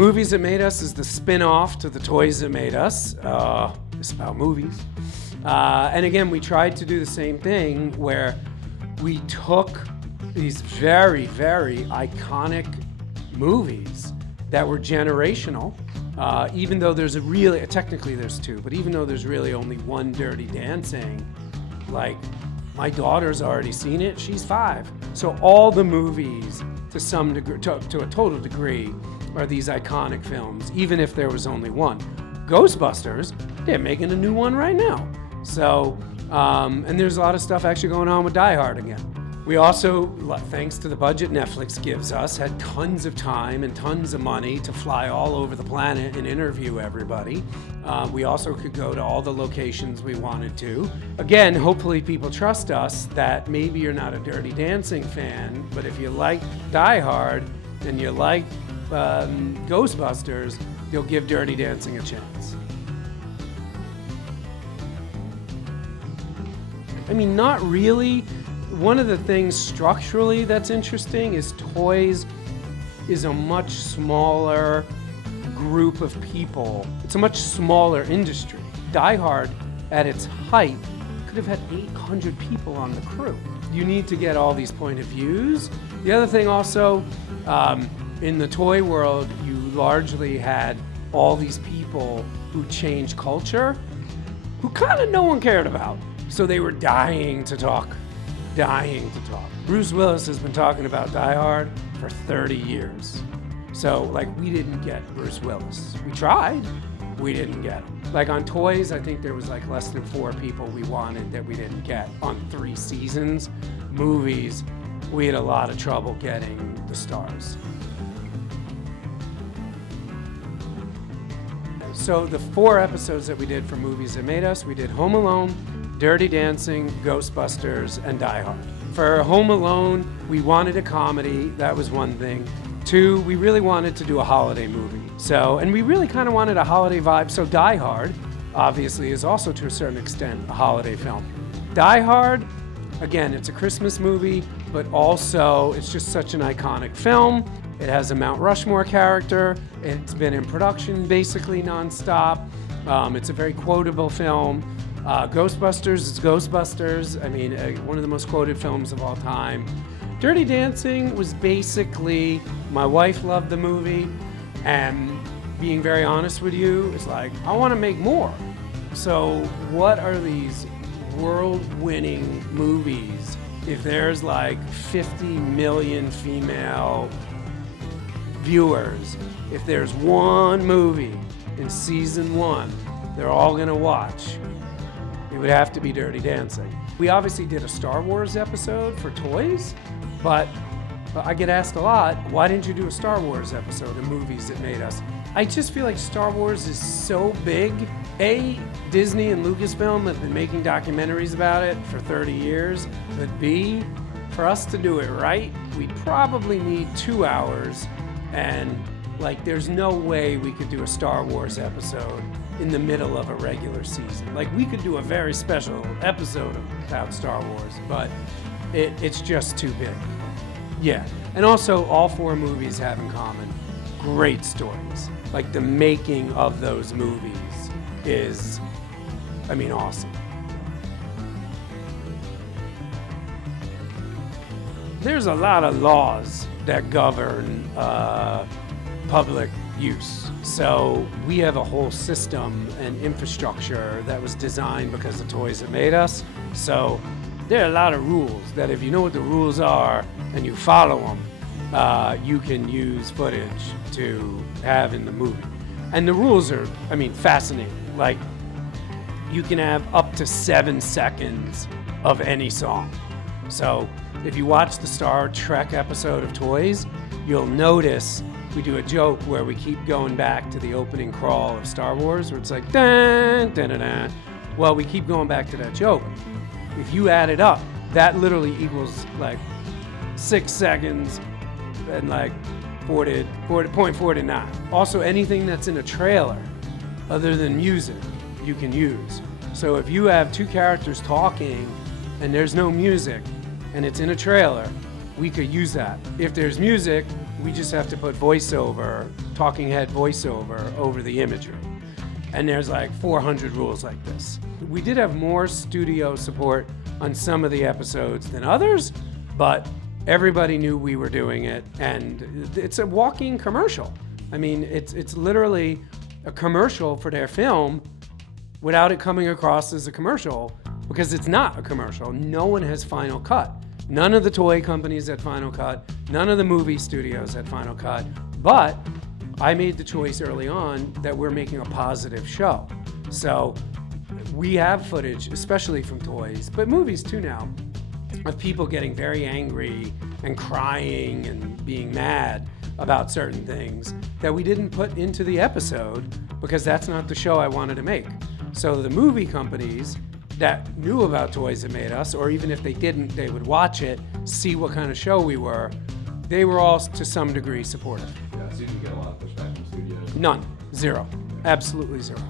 Movies That Made Us is the spin-off to The Toys That Made Us. It's about movies. And again, we tried to do the same thing where we took these very, very iconic movies that were generational, even though technically there's two, but even though there's really only one Dirty Dancing, like my daughter's already seen it, she's 5. So all the movies to some degree, to a total degree, are these iconic films, even if there was only one. Ghostbusters, they're making a new one right now. So, and there's a lot of stuff actually going on with Die Hard again. We also, thanks to the budget Netflix gives us, had tons of time and tons of money to fly all over the planet and interview everybody. We also could go to all the locations we wanted to. Again, hopefully people trust us that maybe you're not a Dirty Dancing fan, but if you like Die Hard and you like Ghostbusters, you'll give Dirty Dancing a chance. I mean, not really. One of the things structurally that's interesting is Toys is a much smaller group of people. It's a much smaller industry. Die Hard, at its height, could have had 800 people on the crew. You need to get all these point of views. The other thing also, in the toy world, you largely had all these people who changed culture, who kind of no one cared about. So they were dying to talk. Bruce Willis has been talking about Die Hard for 30 years. So, we didn't get Bruce Willis. We tried, we didn't get him. On Toys, I think there was less than 4 people we wanted that we didn't get on 3 seasons. Movies, we had a lot of trouble getting the stars. So the 4 episodes that we did for Movies That Made Us, we did Home Alone, Dirty Dancing, Ghostbusters, and Die Hard. For Home Alone, we wanted a comedy, that was one thing. 2, we really wanted to do a holiday movie. And we really kind of wanted a holiday vibe, so Die Hard, obviously, is also to a certain extent a holiday film. Die Hard, again, it's a Christmas movie, but also it's just such an iconic film. It has a Mount Rushmore character. It's been in production basically nonstop. It's a very quotable film. Ghostbusters is Ghostbusters. I mean, one of the most quoted films of all time. Dirty Dancing was basically, my wife loved the movie, and being very honest with you, it's I want to make more. So what are these world-winning movies if there's 50 million female viewers? If there's one movie in season 1 they're all gonna watch, it would have to be Dirty Dancing. We obviously did a Star Wars episode for Toys, but I get asked a lot, why didn't you do a Star Wars episode of Movies That Made Us? I just feel like Star Wars is so big. A, Disney and Lucasfilm have been making documentaries about it for 30 years, but B, for us to do it right, we'd probably need 2 hours, and there's no way we could do a Star Wars episode in the middle of a regular season. We could do a very special episode about Star Wars, but it's just too big. Yeah, and also all 4 movies have in common great stories. The making of those movies is, awesome. There's a lot of laws that govern public use. So we have a whole system and infrastructure that was designed because of Toys That Made Us. So there are a lot of rules that if you know what the rules are and you follow them, you can use footage to have in the movie. And the rules are, fascinating. You can have up to 7 seconds of any song. So if you watch the Star Trek episode of Toys, you'll notice we do a joke where we keep going back to the opening crawl of Star Wars, where it's dun, dun, dun, dun. Well, we keep going back to that joke. If you add it up, that literally equals 6 seconds and 0.49. Also, anything that's in a trailer, other than music, you can use. So if you have 2 characters talking and there's no music and it's in a trailer, we could use that. If there's music, we just have to put voiceover, talking head voiceover over the imagery. And there's like 400 rules like this. We did have more studio support on some of the episodes than others, but everybody knew we were doing it, and it's a walking commercial. I mean, it's literally a commercial for their film without it coming across as a commercial, because it's not a commercial. No one has Final Cut. None of the toy companies had Final Cut. None of the movie studios had Final Cut. But I made the choice early on that we're making a positive show. So we have footage, especially from toys, but movies too now, of people getting very angry and crying and being mad about certain things that we didn't put into the episode because that's not the show I wanted to make. So the movie companies that knew about Toys That Made Us, or even if they didn't, they would watch it, see what kind of show we were. They were all to some degree supportive. Yeah, so you didn't get a lot of pushback from studios? None. Zero. Absolutely zero.